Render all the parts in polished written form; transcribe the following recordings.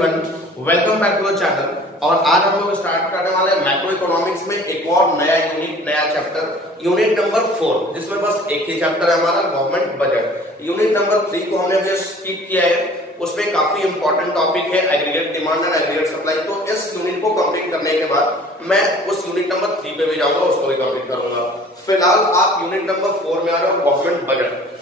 Everyone, welcome back to the channel. और आज हम लोग स्टार्ट करने वाले हैं मैक्रो इकोनॉमिक्स में एक और नया यूनिट, नया चैप्टर, यूनिट नंबर 4, जिसमें बस एक ही चैप्टर है हमारा, गवर्नमेंट बजट। यूनिट नंबर 3 को हमने अभी स्किप किया है, उसमें काफी इंपॉर्टेंट टॉपिक है aggregate demand and aggregate supply. तो इस यूनिट को कंप्लीट करने के बाद मैं उस यूनिट नंबर 3 पे भी जाऊंगा, उसको भी कंप्लीट करूंगा। फिलहाल आप यूनिट नंबर 4 में आ रहे हो, गवर्नमेंट बजट।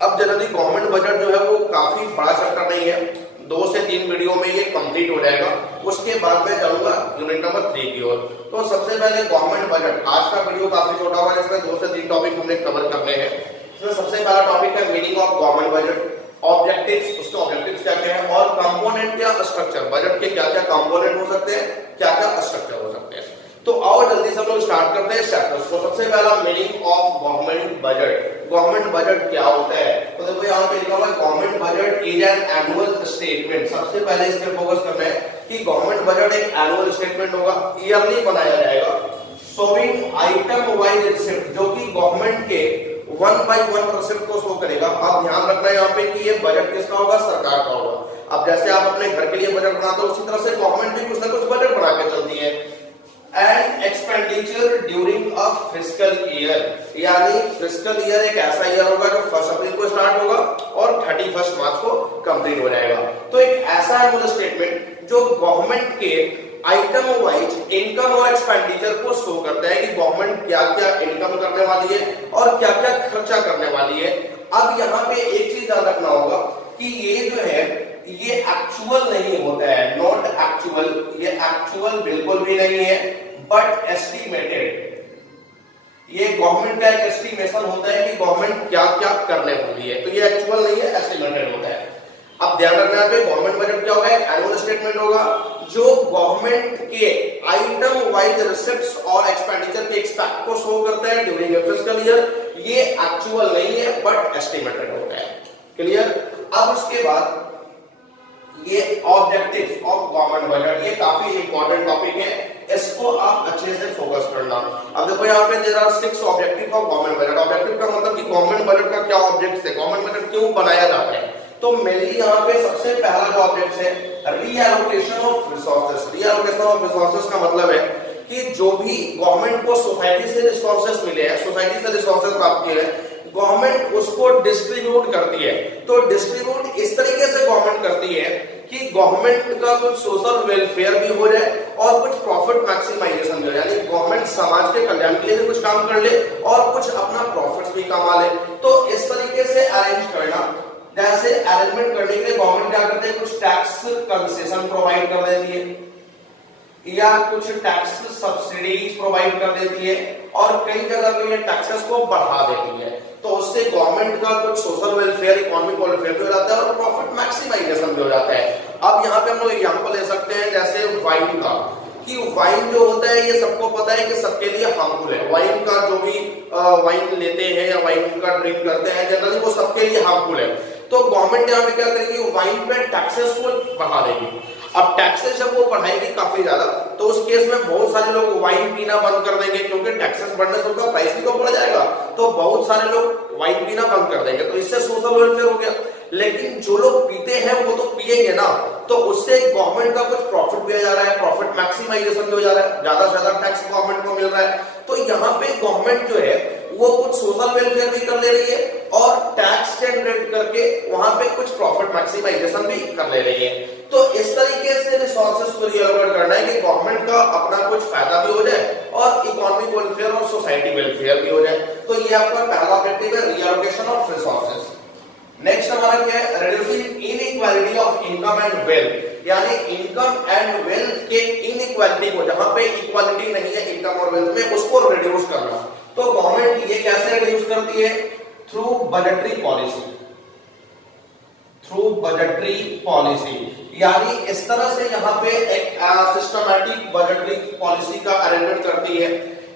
अब जनरली गवर्नमेंट बजट जो है वो काफी बड़ा चैप्टर नहीं है, 2 से 3 वीडियो में ये कंप्लीट हो जाएगा। उसके बाद मैं जाऊंगा यूनिट नंबर 3 की ओर। तो सबसे पहले गवर्नमेंट बजट, आज का वीडियो काफी छोटा होगा, इसमें 2 से 3 टॉपिक हमने कवर करने हैं। इसमें सबसे पहला टॉपिक है meaning of government budget, objectives, उसके ऑब्जेक्टिव्स क्या क्या है, और कंपोनेंट या स्ट्रक्चर, बजट के क्या क्या कंपोनेंट हो सकते हैं, क्या क्या स्ट्रक्चर हो सकते हैं। तो आओ जल्दी से हम लोग स्टार्ट करते हैं चैप्टर्स को। सबसे पहला meaning of government budget. Government budget क्या होता है? तो देखो यहाँ पे लिखा हुआ है government budget is an annual statement. सबसे पहले इस पे फोकस करना है कि गवर्नमेंट बजट एक एनुअल स्टेटमेंट होगा, ईयरली बनाया जाएगा, शोइंग आइटम वाइज रिसिप्ट, जो कि गवर्नमेंट के 1 by 1 रिसिप्ट को शो करेगा। अब ध्यान रखना है यहाँ पे कि ये बजट किसका होगा, सरकार का होगा। अब जैसे आप अपने घर के लिए बजट बनाते हो, उसी तरह से गवर्नमेंट भी कुछ ना कुछ बजट बना के चलती है। And expenditure during a fiscal year, यानी फिस्कल ईयर एक ऐसा ईयर होगा जो 1 अप्रैल को स्टार्ट होगा और 31 मार्च को कंप्लीट हो जाएगा। तो एक ऐसा एनुअल स्टेटमेंट जो गवर्नमेंट के आइटम वाइज इनकम और एक्सपेंडिचर को शो करता है कि गवर्नमेंट क्या क्या इनकम करने वाली है और क्या क्या खर्चा करने वाली है। अब यहाँ पे एक चीज याद रखना होगा कि ये जो है ये एक्चुअल नहीं होता है, नॉट एक्चुअल, ये एक्चुअल बिल्कुल भी नहीं है, बट एस्टिमेटेड। ये गवर्नमेंट का एक एस्टिमेशन होता है कि गवर्नमेंट क्या क्या करने वाली है, तो ये एक्चुअल नहीं है, एस्टिमेटेड होता है। अब ध्यान रखना है, गवर्नमेंट बजट क्या होगा, एनुअल स्टेटमेंट होगा जो गवर्नमेंट के आइटम वाइज रिसिप्ट्स और एक्सपेंडिचर के एक्सपेक्ट को शो करता है ड्यूरिंग ए फिस्कल ईयर। ये एक्चुअल नहीं है, बट एस्टिमेटेड होता है। क्लियर? अब उसके बाद ये ऑब्जेक्टिव्स ऑफ गवर्नमेंट बजट, ये काफी इंपॉर्टेंट टॉपिक है, इसको आप अच्छे से फोकस करना। अब देखो यहाँ पे there are 6 objective of government budget. Objective का मतलब कि गवर्नमेंट बजट का क्या ऑब्जेक्ट है, गवर्नमेंट बजट क्यों बनाया जाता है। तो मेनली यहाँ पे सबसे पहला जो ऑब्जेक्ट है reallocation of resources. Reallocation of resources का मतलब है कि जो भी गवर्नमेंट को सोसाइटी से रिसोर्सेस मिले हैं, सोसाइटी से रिसोर्सेस प्राप्त किए हैं, गवर्नमेंट उसको डिस्ट्रीब्यूट करती है। तो डिस्ट्रीब्यूट इस तरीके से गवर्नमेंट करती है कि गवर्नमेंट का कुछ सोशल वेलफेयर भी हो जाए और कुछ प्रॉफिट मैक्सिमाइजेशन भी हो जाए, यानी गवर्नमेंट समाज के कल्याण के लिए भी कुछ काम कर ले और कुछ अपना प्रॉफिट भी कमा ले। तो इस तरीके से अरेंज करना, जैसे अरेंजमेंट करने के लिए गवर्नमेंट क्या करते हैं, कुछ टैक्स कंसेशन प्रोवाइड कर देती है या कुछ टैक्स सब्सिडीज प्रोवाइड कर देती है और कई जगह पे ये टैक्सेस को बढ़ा देती है। तो उससे गवर्नमेंट का कुछ सोशल वेलफेयर, इकोनॉमिक वेलफेयर भी हो जाता है और प्रॉफिट मैक्सिमाइजेशन भी हो जाता है। अब यहाँ पे हम लोग एग्जांपल ले सकते हैं जैसे वाइन का, कि वाइन जो होता है ये सबको पता है कि सबके लिए हार्मफुल है। वाइन का जो भी वाइन लेते हैं या वाइन का ड्रिंक करते हैं जनरली वो सबके लिए हार्मफुल है। तो गवर्नमेंट यहाँ पे क्या करेगी, वाइन पे टैक्सेस को बढ़ा देगी। अब टैक्सेस जब वो बढ़ाएगी काफी ज्यादा, तो उस केस में बहुत सारे लोग वाइन पीना बंद कर देंगे, क्योंकि टैक्सेस बढ़ने से उसका प्राइस भी तो बढ़ जाएगा। तो बहुत सारे लोग वाइन पीना बंद कर देंगे, तो इससे सोशल वेलफेयर हो गया। लेकिन जो लोग पीते हैं वो तो पिएंगे ना, तो उससे गवर्नमेंट का कुछ प्रॉफिट भी आ जा रहा है, प्रॉफिट मैक्सिमाइजेशन भी हो जा रहा है, ज्यादा से ज्यादा टैक्स गवर्नमेंट को मिल रहा है। तो यहाँ पे गवर्नमेंट जो है वो कुछ सोशल वेलफेयर भी कर ले रही है और टैक्स जनरेट करके वहां पे कुछ प्रॉफिट मैक्सिमाइजेशन भी कर ले रही है। तो इस तरीके से रिसोर्सेज को रीअलोकेट करना है कि गवर्नमेंट का अपना कुछ फायदा भी हो जाए और इकोनॉमिक वेलफेयर और सोसाइटी वेलफेयर भी हो जाए। तो ये आपका पहला ऑब्जेक्टिव है, रीअलोकेशन ऑफ रिसोर्सेज। नेक्स्ट हमारा क्या है, reducing inequality of income and wealth, यानी इनकम एंड वेल्थ के इनइक्वालिटी को, जहां पे इक्वालिटी नहीं है इनकम और वेल्थ में, उसको रिड्यूस करना। तो गवर्नमेंट ये कैसे रिड्यूस करती है, through budgetary policy. Through budgetary policy, यानी इस तरह से यहाँ पे एक सिस्टमैटिक बजटरी पॉलिसी का अरेंजमेंट करती है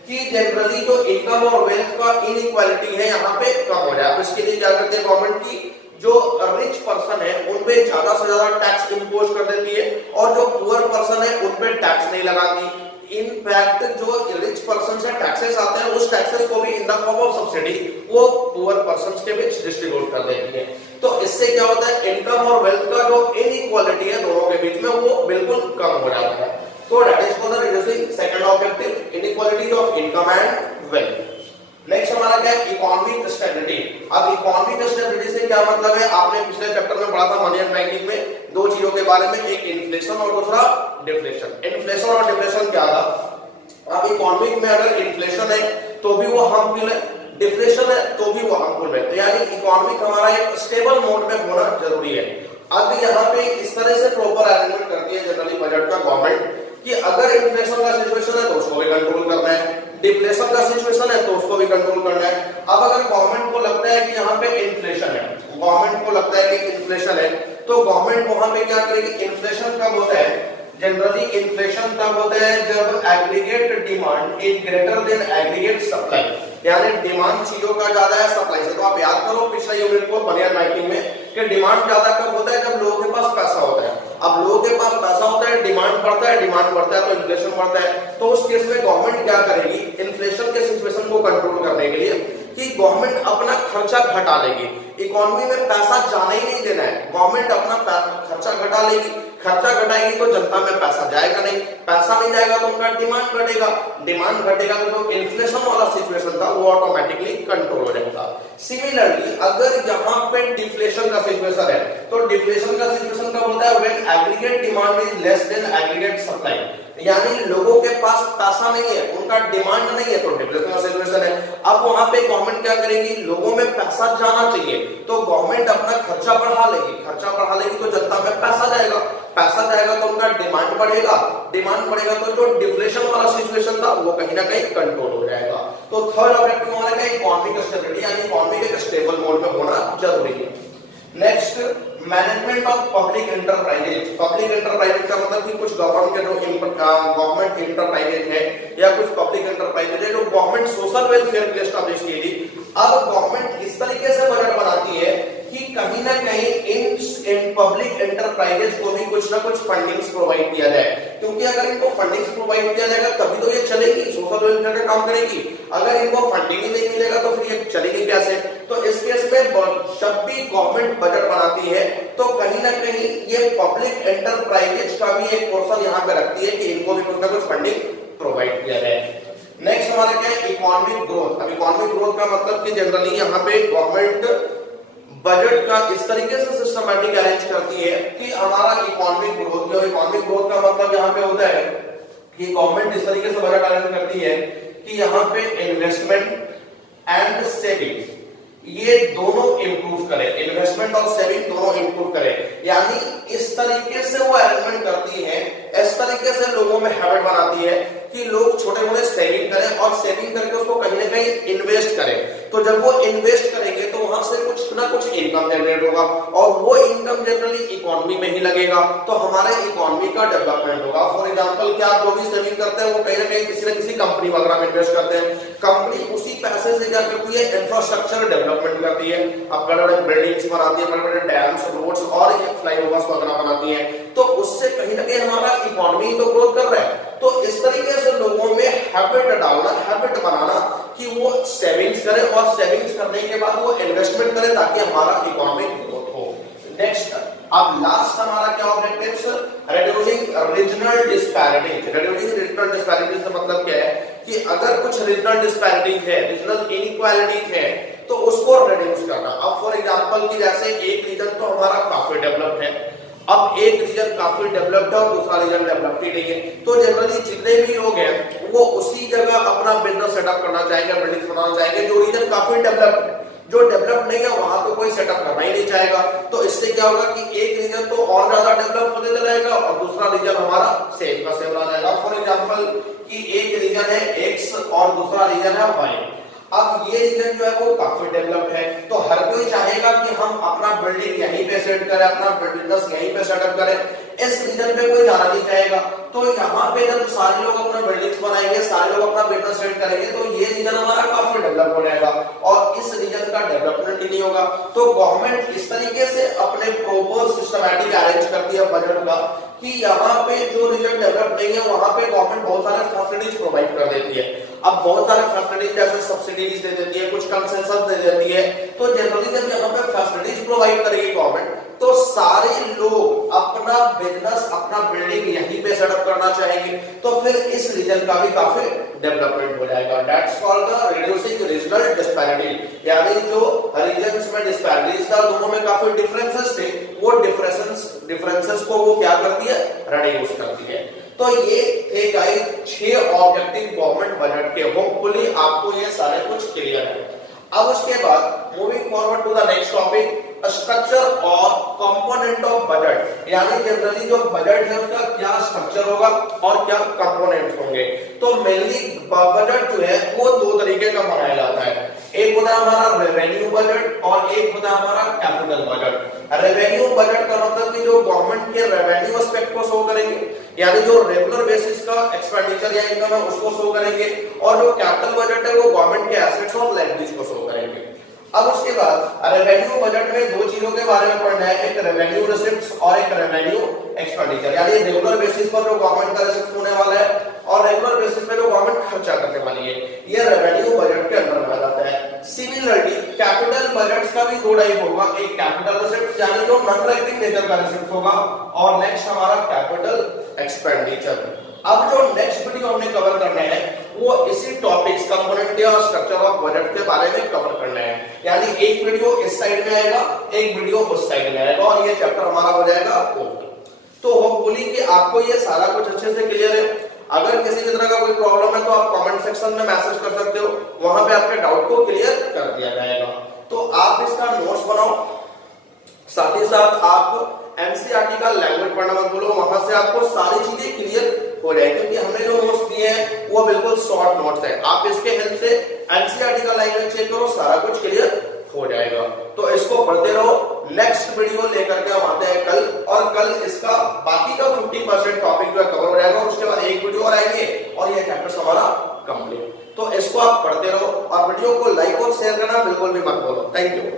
कि जनरली जो इनकम और वेल्थ का इनइक्वालिटी है यहाँ पे कम हो जाए। अब इसके लिए क्या करते हैं गवर्नमेंट की, जो रिच पर्सन है उन पे ज्यादा से ज्यादा टैक्स इंपोज कर देती है और जो पुअर पर्सन है उन पे टैक्स नहीं लगाती। इनफैक्ट जो रिच पर्सन से टैक्सेस आते हैं उस टैक्सेस को भी in the form of subsidy वो पुअर पर्सन के बीच डिस्ट्रीब्यूट कर देती है। तो इससे क्या होता है, इनकम और वेल्थ का जो इनइक्वालिटी है दोनों के बीच में वो बिल्कुल कम हो जाता है। तो that is for the reducing second objective, inequality of income and wealth. Next हमारा क्या है, इकोनॉमिक स्टेबिलिटी। अब इकोनॉमिक स्टेबिलिटी से क्या मतलब है, आपने पिछले चैप्टर में पढ़ा था मनी एंड बैंकिंग में दो चीजों के बारे में, एक इन्फ्लेशन और दूसरा डिफ्लेशन। इन्फ्लेशन और डिफ्लेशन क्या था, अब इकोनॉमिक में अगर इन्फ्लेशन है तो भी वो हार्मफुल है, डिफ्लेशन है तो भी वो हार्मफुल है। तो यानी इकोनॉमिक हमारा एक स्टेबल मोड में होना जरूरी है। अब यहाँ पे इस तरह से प्रॉपर अरेंजमेंट करती है जनरली बजट का गवर्नमेंट कि अगर इन्फ्लेशन का सिचुएशन है तो उसको भी कंट्रोल करना है, डिफ्लेशन का सिचुएशन है तो उसको भी कंट्रोल करना है। अब अगर गवर्नमेंट को लगता है कि यहाँ पे इन्फ्लेशन है, गवर्नमेंट को लगता है कि इन्फ्लेशन है, तो गवर्नमेंट वहां पे क्या करेगी, इन्फ्लेशन कब होता है, जनरली इन्फ्लेशन तब होता है जब aggregate demand is greater than aggregate supply, यानी डिमांड चीजों का ज्यादा है सप्लाई से। तो आप याद करो पिछला यूनिट को मनी एंड बैंकिंग में कि डिमांड ज्यादा कब होता है, जब लोगों के पास पैसा होता है। अब लोगों के पास पैसा होता है, डिमांड बढ़ता है, डिमांड बढ़ता है तो इन्फ्लेशन बढ़ता है। तो उस केस में गवर्नमेंट क्या करेगी, इन्फ्लेशन के सिचुएशन को कंट्रोल करने के लिए कि गवर्नमेंट अपना खर्चा घटा लेगी। इकोनॉमी में पैसा जाने ही नहीं देना है, गवर्नमेंट अपना खर्चा घटा लेगी। खर्चा घटाएगी तो जनता में पैसा जाएगा नहीं, पैसा नहीं जाएगा तो उनका डिमांड घटेगा, डिमांड घटेगा तो इन्फ्लेशन वाला सिचुएशन था वो ऑटोमेटिकली कंट्रोल हो जाएगा। सिमिलरली अगर यहाँ पे डिफ्लेशन का सिचुएशन है तो डिफ्लेशन का सिचुएशन कब होता है, when aggregate demand is less than aggregate supply, यानी लोगों के पास पैसा नहीं है, उनका डिमांड नहीं है तो डिफ्लेशन का सिचुएशन है। अब वहां पे गवर्नमेंट क्या करेगी, लोगों में पैसा जाना चाहिए तो गवर्नमेंट अपना खर्चा बढ़ा लेगी, खर्चा बढ़ा लेगी तो जनता में पैसा जाएगा, पैसा जाएगा तो उनका डिमांड बढ़ेगा, डिमांड बढ़ेगा तो जो डिफ्लेशन वाला सिचुएशन था वो कहीं ना कहीं कंट्रोल हो जाएगा। तो थर्ड ऑब्जेक्टिव हमारा क्या है, इकोनॉमिक स्टेबिलिटी, यानी इकोनॉमी के स्टेबल मोड में होना जरूरी है। Next, management of public enterprises. Public enterprises का मतलब कि कुछ गवर्नमेंट इंटरप्राइजेज है या कुछ पब्लिक एंटरप्राइजेज है जो गवर्नमेंट सोशल वेलफेयर के लिए एस्टैब्लिश की थी। अब गवर्नमेंट इस तरीके से बजट बनाती है कि कहीं ना कहीं इन पब्लिक एंटरप्राइजेज को भी कुछ ना कुछ फंडिंग्स प्रोवाइड किया जाए, क्योंकि अगर इनको फंडिंग्स प्रोवाइड किया जाएगा तभी तो ये चलेगी, सोशल वेलफेयर का काम करेगी। अगर इनको फंडिंग ही नहीं मिलेगा तो फिर ये चलेगी कैसे। तो इस केस में जब भी गवर्नमेंट बजट बनाती है तो कहीं ना कहीं ये पब्लिक एंटरप्राइजेज का भी एक पोर्शन यहाँ पे रखती है कि इनको भी कुछ ना कुछ फंडिंग प्रोवाइड किया जाए। नेक्स्ट हमारा क्या है, इकोनॉमिक ग्रोथ। अब इकोनॉमिक ग्रोथ का मतलब कि जनरली यहाँ पे गवर्नमेंट बजट का इस तरीके से सिस्टमैटिक अरेंज करती है कि हमारा इकोनॉमिक ग्रोथ, और इकोनॉमिक ग्रोथ का मतलब यहाँ पे होता है कि गवर्नमेंट इस तरीके से बजट अरेंज करती है कि यहाँ पे इन्वेस्टमेंट एंड सेविंग ये दोनों इंप्रूव करे, इन्वेस्टमेंट और सेविंग दोनों इंप्रूव करे, यानी इस तरीके से वो अरेंजमेंट करती है, इस तरीके से लोगों में हैबिट बनाती है कि लोग छोटे मोटे सेविंग करें और सेविंग करके उसको कहीं ना कहीं इन्वेस्ट करें। तो जब वो इन्वेस्ट करेंगे तो वहां से कुछ ना कुछ इनकम जनरेट होगा और वो इनकम जनरली इकोनॉमी में ही लगेगा तो हमारे इकोनॉमी का डेवलपमेंट होगा। फॉर एग्जांपल क्या आप जो भी सेविंग करते हैं वो कहीं ना कहीं किसी न किसी कंपनी वगैरह में इन्वेस्ट करते हैं, कंपनी उसी पैसे से क्या करती है, इंफ्रास्ट्रक्चर डेवलपमेंट करती है, अब बड़े बड़े बिल्डिंग्स बनाती है, बड़े बड़े डैम्स, रोड्स और फ्लाईओवर्स वगैरह बनाती है, तो उससे कहीं ना कहीं हमारा इकोनॉमी तो ग्रोथ कर रहा है। तो इस तरीके से लोगों में हैबिट डालना, हैबिट बनाना कि वो सेविंग्स करें और सेविंग्स करने के बाद वो इन्वेस्टमेंट करें ताकि हमारा इकोनॉमिक ग्रोथ हो। नेक्स्ट, अब लास्ट हमारा क्या objectives, reducing regional disparities. Reducing regional disparities का मतलब क्या है कि अगर कुछ रीजनल डिस्पैरिटीज है, रीजनल इनइक्वालिटीज है तो उसको रिड्यूस करना। अब फॉर एग्जांपल कि जैसे एक रीजन तो हमारा काफी डेवलप्ड है, अब एक रीजन काफी डेवलप्ड है और दूसरा रीजन डेवलप्ड ही नहीं है, तो जनरली जितने भी लोग हैं वो उसी जगह अपना बिजनेस सेटअप करना चाहेंगे, बिल्डिंग बनाना चाहेंगे। जो रीजन काफी डेवलप्ड है, जो डेवलप नहीं है वहां तो कोई सेटअप करना ही नहीं चाहेगा। तो इससे क्या होगा कि एक रीजन तो और ज्यादा डेवलप होते चलेगा और दूसरा रीजन हमारा सेम का सेम रह जाएगा। फॉर एग्जांपल कि एक रीजन है एक्स और दूसरा रीजन है वाई। अब ये रीजन जो है वो काफी डेवलप्ड है तो हर कोई चाहेगा कि हम अपना बिल्डिंग यहीं पे सेट करें, अपना बिजनेस यहीं पे सेटअप करें। इस रीजन पे कोई जाना नहीं चाहेगा, तो यहाँ पे जब सारे लोग अपना बिल्डिंग्स बनाएंगे, सारे लोग अपना बिजनेस सेट करेंगे तो ये रीजन हमारा काफी डेवलप हो जाएगा और इस रीजन का डेवलपमेंट ही नहीं नहीं होगा। तो गवर्नमेंट इस तरीके से अपने प्रॉपर सिस्टमैटिक अरेंज करती है बजट का कि यहाँ पे जो रीजन डेवलप नहीं है वहां पे गवर्नमेंट बहुत सारे फैसिलिटीज प्रोवाइड कर देती है। अब बहुत सारे फैसिलिटीज जैसे सब्सिडीज दे देती है, कुछ कंसेशन दे देती है। तो जनरली जब यहाँ पे फैसिलिटीज प्रोवाइड करेगी गवर्नमेंट तो सारे लोग अपना बिजनेस, अपना बिल्डिंग यहीं पे सेटअप करना चाहेंगे, तो फिर इस रीजन का भी काफी डेवलपमेंट हो जाएगा। That's called the reducing regional disparity, यानी जो रीजन्स में डिस्पैरिटीज था, दोनों में काफी डिफरेंसेस थे, वो डिफरेंसेस को वो क्या करती है, रिड्यूस करती है। तो ये थे गाइस 6 ऑब्जेक्टिव गवर्नमेंट बजट के। होपफुली आपको ये सारे कुछ क्लियर है। अब उसके बाद moving forward to the next topic, structure और कंपोनेंट ऑफ बजट, यानी जनरली जो बजट है उसका क्या स्ट्रक्चर होगा और क्या कंपोनेंट्स होंगे। तो मेनली बजट जो है वो 2 तरीके का बनाया जाता है, एक होता है हमारा रेवेन्यू बजट और एक होता है हमारा कैपिटल बजट। रेवेन्यू बजट का मतलब कि जो गवर्नमेंट के रेवेन्यू एस्पेक्ट को शो करेंगे, यानी जो रेगुलर बेसिस का एक्सपेंडिचर या इनकम है उसको शो करेंगे, और जो कैपिटल बजट है वो गवर्नमेंट के एसेट्स और लायबिलिटीज को शो करेंगे। अब उसके बाद रेवेन्यू बजट में 2 चीजों के बारे में पढ़ना है, एक रेवेन्यू रिसिप्ट्स और एक रेवेन्यू एक्सपेंडिचर, यानी रेगुलर बेसिस पर जो गवर्नमेंट का रिसिप्ट होने वाला है और रेगुलर बेसिस पे जो गवर्नमेंट खर्चा करने वाली है, ये रेवेन्यू बजट के अंदर आ जाता है। सिमिलरली कैपिटल बजट का भी 2 टाइप होगा, एक कैपिटल रिसिप्ट यानी जो नॉन रेकरिंग नेचर का रिसिप्ट होगा, और नेक्स्ट हमारा कैपिटल एक्सपेंडिचर। अब जो नेक्स्ट वीडियो हमने कवर करना है वो इसी टॉपिक्स कंपोनेंट या स्ट्रक्चर ऑफ बजट के बारे में कवर करना है, यानी एक वीडियो इस साइड में आएगा, एक वीडियो उस साइड में आएगा, और ये चैप्टर हमारा हो जाएगा ओवर। तो होपफुली कि आपको ये सारा कुछ अच्छे से क्लियर है। अगर किसी भी तरह का कोई प्रॉब्लम है तो आप कमेंट सेक्शन में मैसेज कर सकते हो, वहां पे आपके डाउट को क्लियर कर दिया जाएगा। तो आप इसका नोट्स बनाओ, साथ ही साथ आप एनसीईआरटी का लैंग्वेज पढ़ना मत भूलो, वहां से आपको सारी चीजें क्लियर हो जाए, क्योंकि हमने जो नोट्स दिए हैं वो बिल्कुल शॉर्ट नोट्स है। आप इसके हेल्प से एनसीईआरटी का लैंग्वेज चेक करो, सारा कुछ क्लियर हो जाएगा। तो इसको पढ़ते रहो। नेक्स्ट वीडियो लेकर के हम आते हैं कल, और कल इसका बाकी का 50% टॉपिक जो है कवर हो जाएगा, और उसके बाद एक वीडियो और आएंगे और ये चैप्टर हमारा कंप्लीट। तो इसको आप पढ़ते रहो और वीडियो को लाइक और शेयर करना बिल्कुल भी मत भूलो। Thank you.